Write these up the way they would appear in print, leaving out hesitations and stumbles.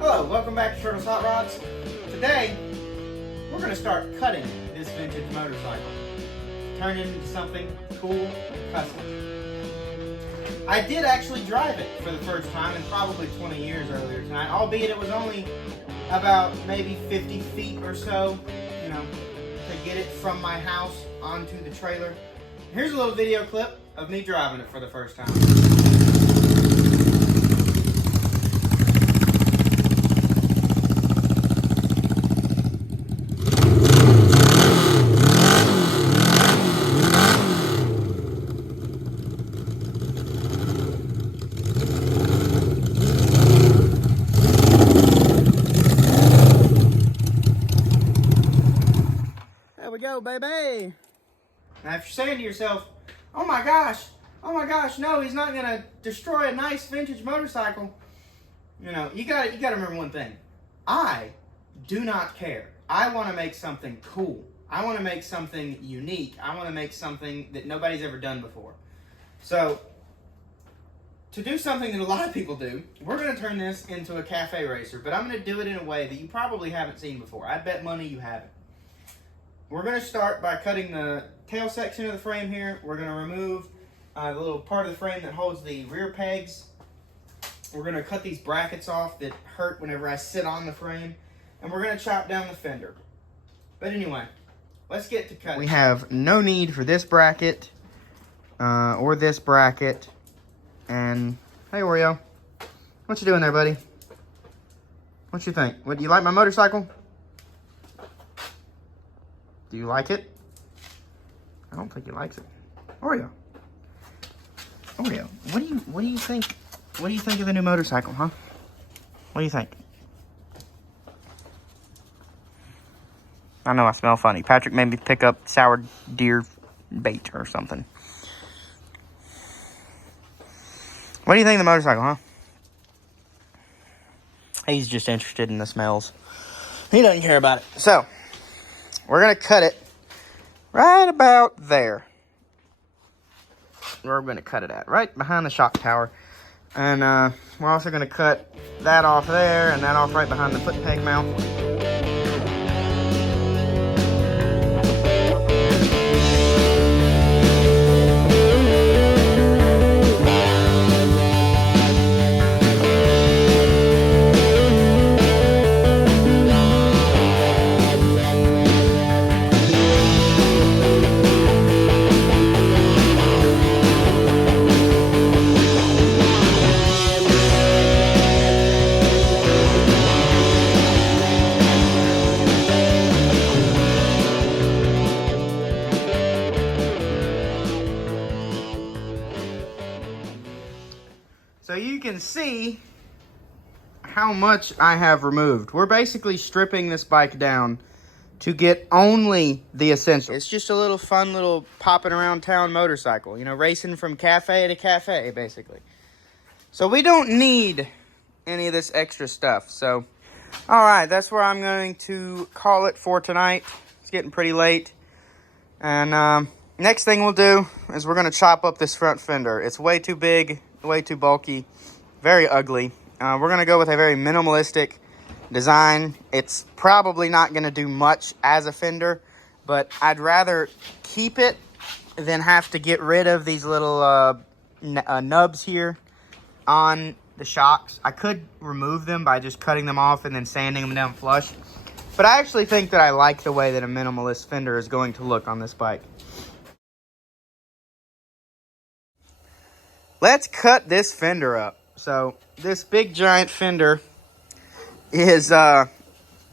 Hello, welcome back to Turtles Hot Rods. Today, we're going to start cutting this vintage motorcycle. Turn it into something cool and custom. I did actually drive it for the first time in probably 20 years earlier tonight, albeit it was only about maybe 50 feet or so, to get it from my house onto the trailer. Here's a little video clip of me driving it for the first time. There we go, baby. Now, if you're saying to yourself, oh my gosh, no, he's not gonna destroy a nice vintage motorcycle. You gotta remember one thing. I do not care. I want to make something cool. I want to make something unique. I want to make something that nobody's ever done before. So, to do something that a lot of people do, we're going to turn this into a cafe racer, but I'm going to do it in a way that you probably haven't seen before. I bet money you haven't. We're going to start by cutting the tail section of the frame here. We're going to remove the little part of the frame that holds the rear pegs. We're going to cut these brackets off that hurt whenever I sit on the frame. And we're going to chop down the fender. But anyway, let's get to cutting. We have no need for this bracket or this bracket. And, hey Oreo, what you doing there, buddy? What you think? What, do you like my motorcycle? Do you like it? I don't think he likes it. Oreo, what do you think? What do you think of the new motorcycle, huh? What do you think? I know I smell funny. Patrick made me pick up sour deer bait or something. What do you think of the motorcycle, huh? He's just interested in the smells. He doesn't care about it. So, we're going to cut it right about there. Where we're going to cut it at. Right behind the shock tower. And we're also going to cut that off there and that off right behind the foot peg mount. So you can see how much I have removed. We're basically stripping this bike down to get only the essentials. It's just a little fun little popping around town motorcycle, racing from cafe to cafe, basically. So we don't need any of this extra stuff. So, all right, that's where I'm going to call it for tonight. It's getting pretty late. And next thing we'll do is we're going to chop up this front fender. It's way too big. Way too bulky, very ugly. We're going to go with a very minimalistic design. It's probably not going to do much as a fender, but I'd rather keep it than have to get rid of these little nubs here on the shocks. I could remove them by just cutting them off and then sanding them down flush, but I actually think that I like the way that a minimalist fender is going to look on this bike. Let's cut this fender up. So, this big giant fender is kind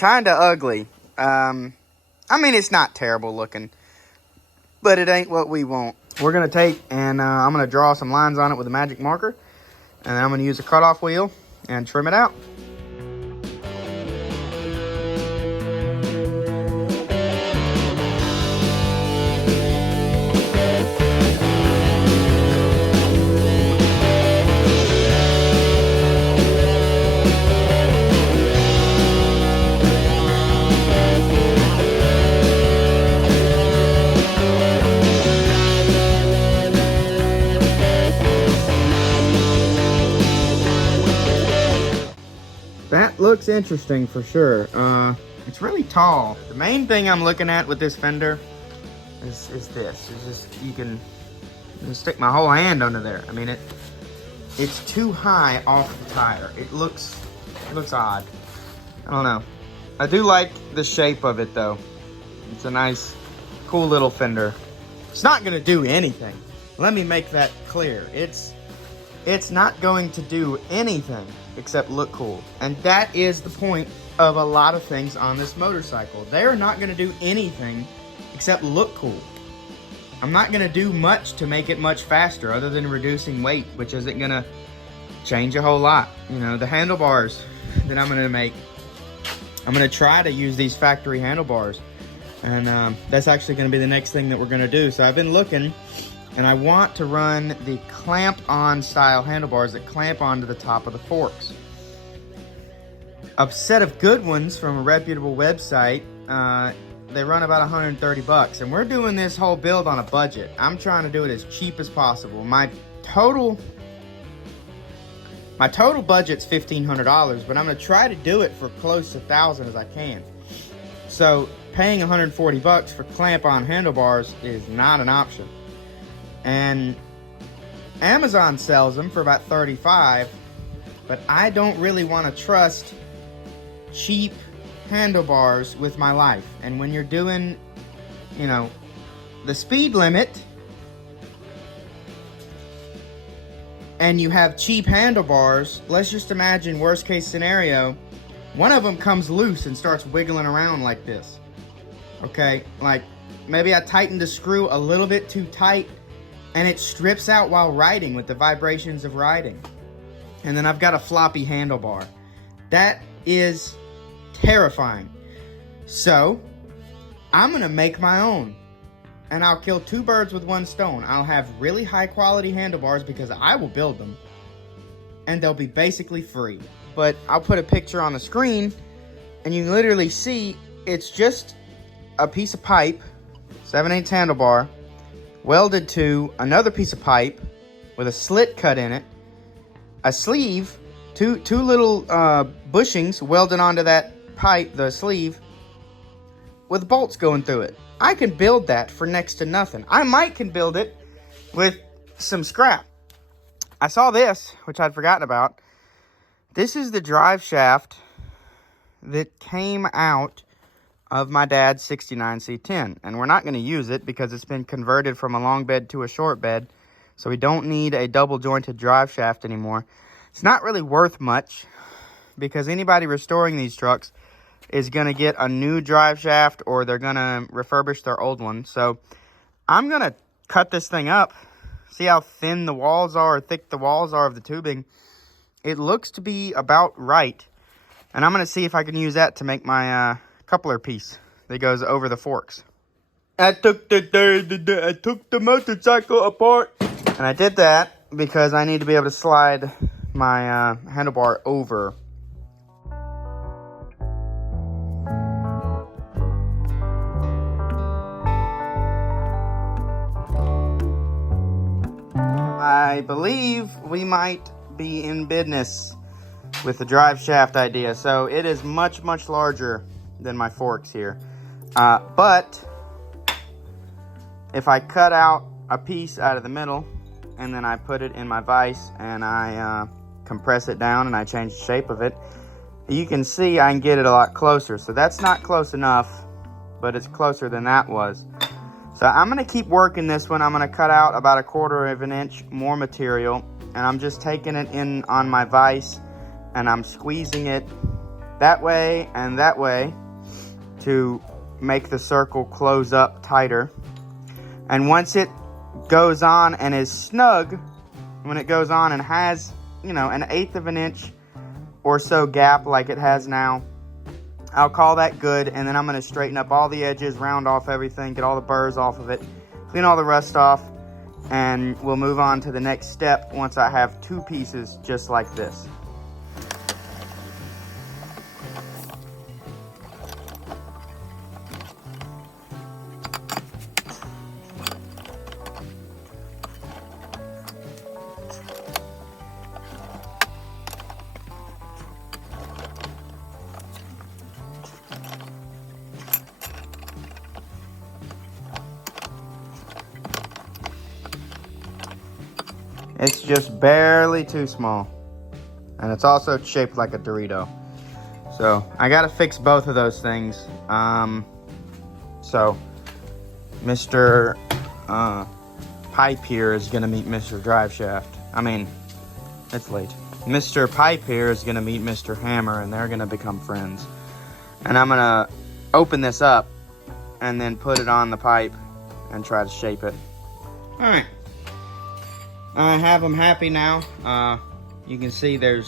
of ugly. I mean, it's not terrible looking, but it ain't what we want. We're going to take and I'm going to draw some lines on it with a magic marker, and then I'm going to use a cutoff wheel and trim it out. That looks interesting for sure. It's really tall. The main thing I'm looking at with this fender is this. It's just, you can stick my whole hand under there. I mean, it's too high off the tire. It looks odd. I don't know. I do like the shape of it though. It's a nice, cool little fender. It's not gonna do anything. Let me make that clear. It's not going to do anything except look cool. And that is the point of a lot of things on this motorcycle. They're not gonna do anything except look cool. I'm not gonna do much to make it much faster other than reducing weight, which isn't gonna change a whole lot. You know, the handlebars that I'm gonna make, I'm gonna try to use these factory handlebars. And that's actually gonna be the next thing that we're gonna do. So I've been looking, and I want to run the clamp-on style handlebars that clamp onto the top of the forks. A set of good ones from a reputable website, they run about 130 bucks, and we're doing this whole build on a budget. I'm trying to do it as cheap as possible. My total budget's $1,500, but I'm gonna try to do it for close to $1,000 as I can. So paying 140 bucks for clamp-on handlebars is not an option. And Amazon sells them for about 35, but I don't really want to trust cheap handlebars with my life. And when you're doing, you know, the speed limit and you have cheap handlebars, let's just imagine worst case scenario, one of them comes loose and starts wiggling around like this. Okay, like maybe I tightened the screw a little bit too tight and it strips out while riding with the vibrations of riding. And then I've got a floppy handlebar. That is terrifying. So I'm gonna make my own, and I'll kill two birds with one stone. I'll have really high quality handlebars because I will build them, and they'll be basically free. But I'll put a picture on the screen and you can literally see it's just a piece of pipe, 7/8 handlebar, welded to another piece of pipe with a slit cut in it, a sleeve, two little bushings welded onto that pipe, the sleeve, with bolts going through it. I can build that for next to nothing. I might can build it with some scrap. I saw this, which I'd forgotten about. This is the drive shaft that came out of my dad's 69 C10, and we're not going to use it because it's been converted from a long bed to a short bed, so we don't need a double jointed drive shaft anymore. It's not really worth much because anybody restoring these trucks is going to get a new drive shaft or they're going to refurbish their old one. So I'm going to cut this thing up, see how thin the walls are or thick the walls are of the tubing. It looks to be about right, and I'm going to see if I can use that to make my coupler piece that goes over the forks. I took the motorcycle apart, and I did that because I need to be able to slide my handlebar over. I believe we might be in business with the drive shaft idea. So it is much larger than my forks here, but if I cut out a piece out of the middle and then I put it in my vise and I compress it down and I change the shape of it, you can see I can get it a lot closer. So that's not close enough, but it's closer than that was. So I'm going to keep working this one. I'm going to cut out about 1/4 of an inch more material, and I'm just taking it in on my vise and I'm squeezing it that way and that way to make the circle close up tighter. And once it goes on and is snug, when it goes on and has, you know, 1/8 of an inch or so gap like it has now, I'll call that good. And then I'm going to straighten up all the edges, round off everything, get all the burrs off of it, clean all the rust off, and we'll move on to the next step once I have two pieces just like this. It's just barely too small. And it's also shaped like a Dorito. So I gotta fix both of those things. So Mr. Pipe here is gonna meet Mr. Driveshaft. I mean, it's late. Mr. Pipe here is gonna meet Mr. Hammer, and they're gonna become friends. And I'm gonna open this up and then put it on the pipe and try to shape it. All right, I have them happy now. You can see they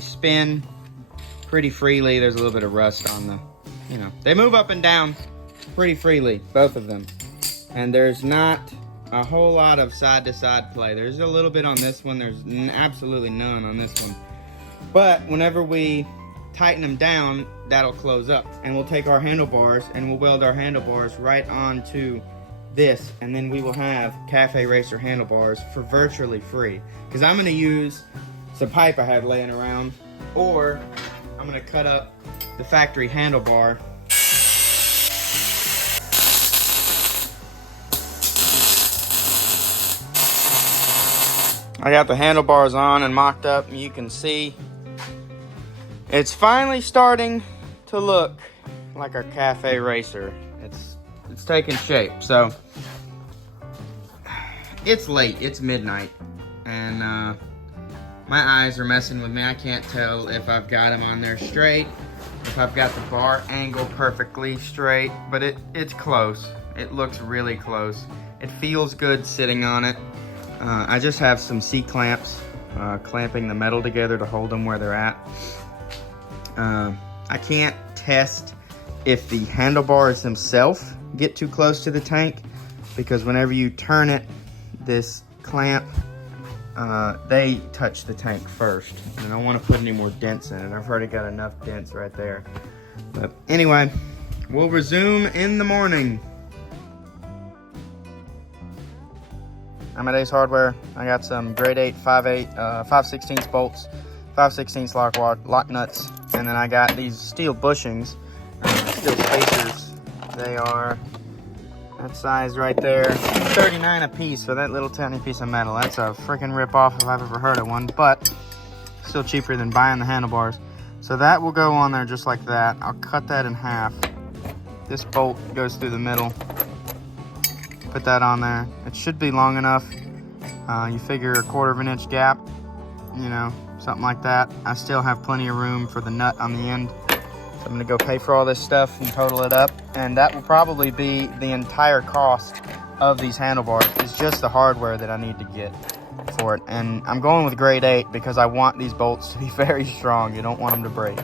spin pretty freely. There's a little bit of rust on the, they move up and down pretty freely, both of them. And there's not a whole lot of side-to-side play. There's a little bit on this one. There's absolutely none on this one. But whenever we tighten them down, that'll close up. And we'll take our handlebars and we'll weld our handlebars right onto this. And then we will have Cafe Racer handlebars for virtually free. Because I'm going to use some pipe I have laying around, or I'm going to cut up the factory handlebar. I got the handlebars on and mocked up, and you can see it's finally starting to look like our Cafe Racer. It's taking shape. So it's late, it's midnight, and my eyes are messing with me. I can't tell if I've got them on there straight, if I've got the bar angle perfectly straight, but it's close. It looks really close. It feels good sitting on it. I just have some C-clamps clamping the metal together to hold them where they're at. I can't test if the handlebars themselves get too close to the tank, because whenever you turn it, this clamp, they touch the tank first. And I don't want to put any more dents in it. I've already got enough dents right there. But anyway, we'll resume in the morning. I'm at Ace Hardware. I got some grade 8, 5/16 bolts, 5/16 lock nuts, and then I got these steel bushings, steel spacers. They are that size right there, $2.39 a piece for that little tiny piece of metal. That's a freaking rip-off if I've ever heard of one, but still cheaper than buying the handlebars. So that will go on there just like that. I'll cut that in half. This bolt goes through the middle. Put that on there. It should be long enough. You figure a 1/4 of an inch gap, something like that. I still have plenty of room for the nut on the end. So I'm gonna go pay for all this stuff and total it up. And that will probably be the entire cost of these handlebars. It's just the hardware that I need to get for it. And I'm going with grade 8 because I want these bolts to be very strong. You don't want them to break.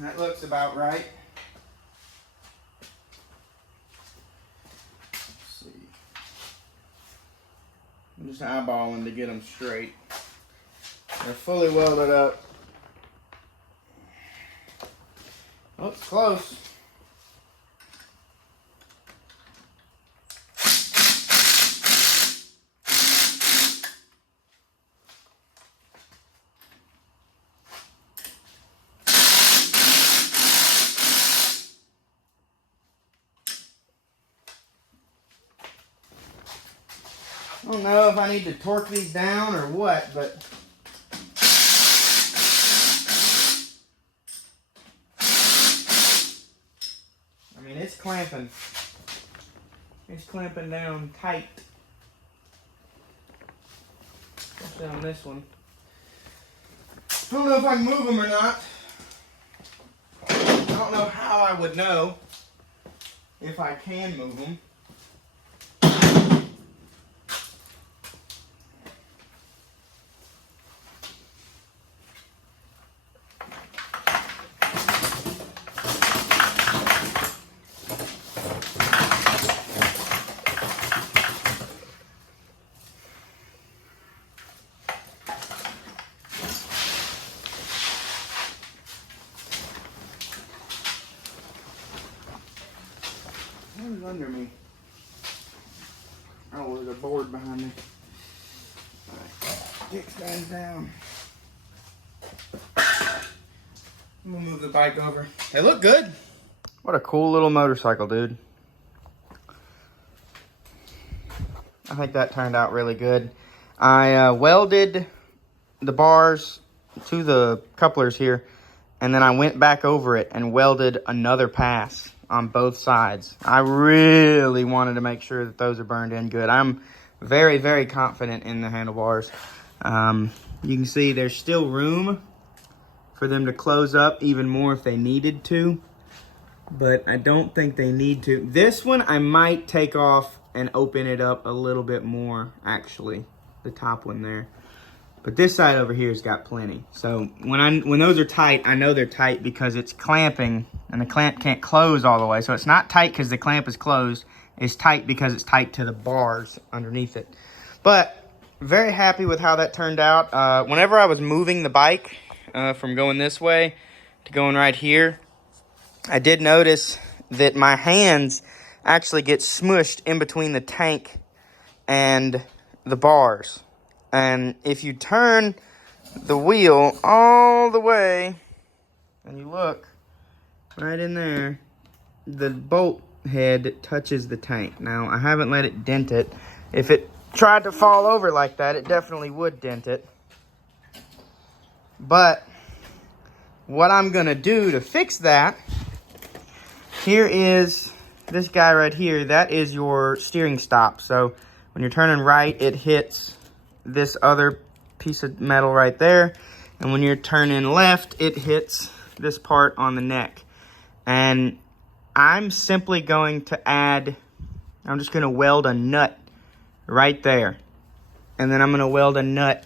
That looks about right. Let's see. I'm just eyeballing to get them straight. They're fully welded up. Oh, it's close. I don't know if I need to torque these down or what, but I mean, it's clamping. It's clamping down tight. especially on this one. I don't know if I can move them or not. I don't know how I would know if I can move them. What is under me? Oh, there's a board behind me. Alright, kick guys down. I'm gonna move the bike over. They look good. What a cool little motorcycle, dude. I think that turned out really good. I welded the bars to the couplers here, and then I went back over it and welded another pass on both sides. I really wanted to make sure that those are burned in good. I'm very, very confident in the handlebars. You can see there's still room for them to close up even more if they needed to, but I don't think they need to. This one I might take off and open it up a little bit more, actually, the top one there. But this side over here has got plenty. So when those are tight, I know they're tight because it's clamping and the clamp can't close all the way. So it's not tight because the clamp is closed. It's tight because it's tight to the bars underneath it. But very happy with how that turned out. Whenever I was moving the bike from going this way to going right here, I did notice that my hands actually get smushed in between the tank and the bars. And if you turn the wheel all the way and you look right in there, the bolt head touches the tank. Now, I haven't let it dent it. If it tried to fall over like that, it definitely would dent it. But what I'm gonna do to fix that, here is this guy right here. That is your steering stop. So when you're turning right, it hits this other piece of metal right there, and when you're turning left, it hits this part on the neck. And I'm simply going to I'm just going to weld a nut right there, and then I'm going to weld a nut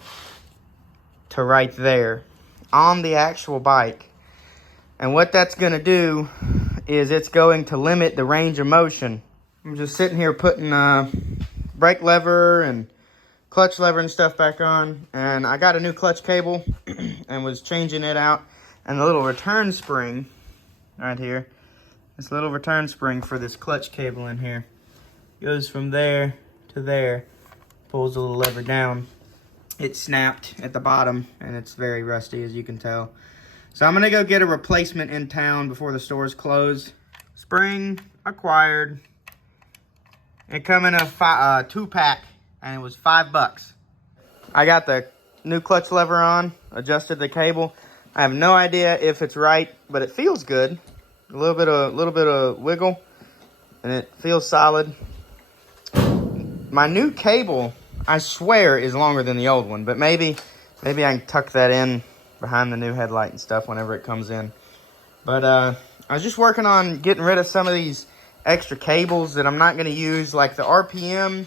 to right there on the actual bike. And what that's going to do is it's going to limit the range of motion. I'm just sitting here putting brake lever and clutch lever and stuff back on, and I got a new clutch cable and was changing it out, and the little return spring right here, this little return spring for this clutch cable in here goes from there to there, pulls the little lever down. It snapped at the bottom and it's very rusty, as you can tell. So I'm gonna go get a replacement in town before the stores close. Spring acquired. It come in a 2-pack. And it was $5. I got the new clutch lever on, adjusted the cable. I have no idea if it's right, but it feels good. A little bit of wiggle, and it feels solid. My new cable, I swear, is longer than the old one, but maybe I can tuck that in behind the new headlight and stuff whenever it comes in. But I was just working on getting rid of some of these extra cables that I'm not going to use, like the RPM.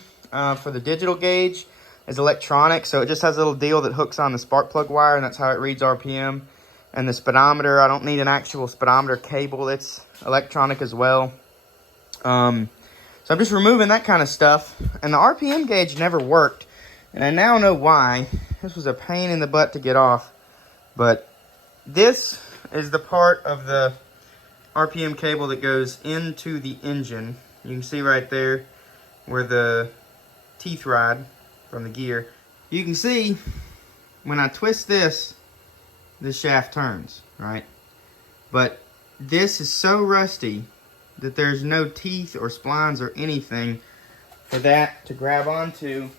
For the digital gauge is electronic, so it just has a little deal that hooks on the spark plug wire, and that's how it reads RPM. And the speedometer, I don't need an actual speedometer cable. It's electronic as well. So I'm just removing that kind of stuff. And the RPM gauge never worked, and I now know why. This was a pain in the butt to get off. But this is the part of the RPM cable that goes into the engine. You can see right there where the teeth ride from the gear. You can see when I twist this shaft turns, right? But this is so rusty that there's no teeth or splines or anything for that to grab onto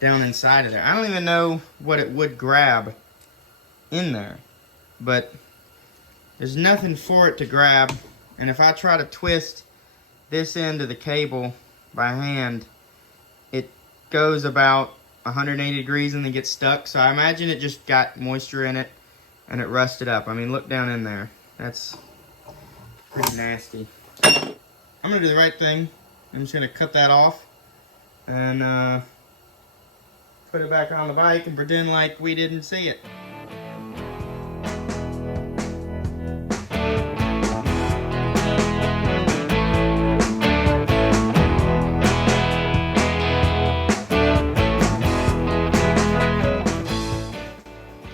down inside of there. I don't even know what it would grab in there, but there's nothing for it to grab. And if I try to twist this end of the cable by hand, it goes about 180 degrees and then gets stuck. So I imagine it just got moisture in it and it rusted up. I mean, look down in there. That's pretty nasty. I'm gonna do the right thing. I'm just gonna cut that off and put it back on the bike and pretend like we didn't see it.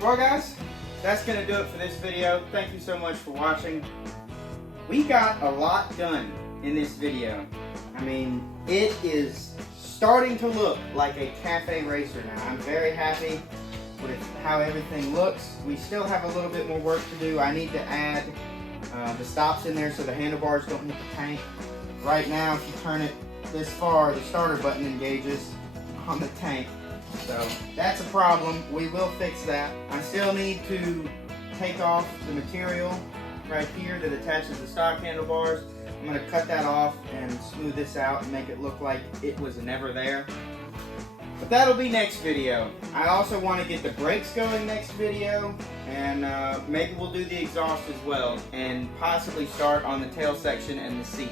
Well guys, that's going to do it for this video. Thank you so much for watching. We got a lot done in this video. I mean, it is starting to look like a cafe racer now. I'm very happy with how everything looks. We still have a little bit more work to do. I need to add the stops in there so the handlebars don't hit the tank. Right now, if you turn it this far, the starter button engages on the tank. So that's a problem. We will fix that. I still need to take off the material right here that attaches the stock handlebars. I'm going to cut that off and smooth this out and make it look like it was never there. But that'll be next video. I also want to get the brakes going next video, and maybe we'll do the exhaust as well, and possibly start on the tail section and the seat.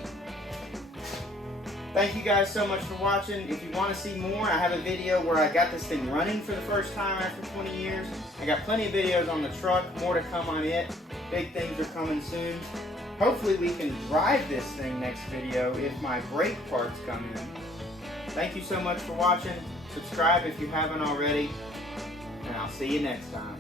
Thank you guys so much for watching. If you want to see more, I have a video where I got this thing running for the first time after 20 years. I got plenty of videos on the truck, more to come on it. Big things are coming soon. Hopefully we can drive this thing next video if my brake parts come in. Thank you so much for watching. Subscribe if you haven't already, and I'll see you next time.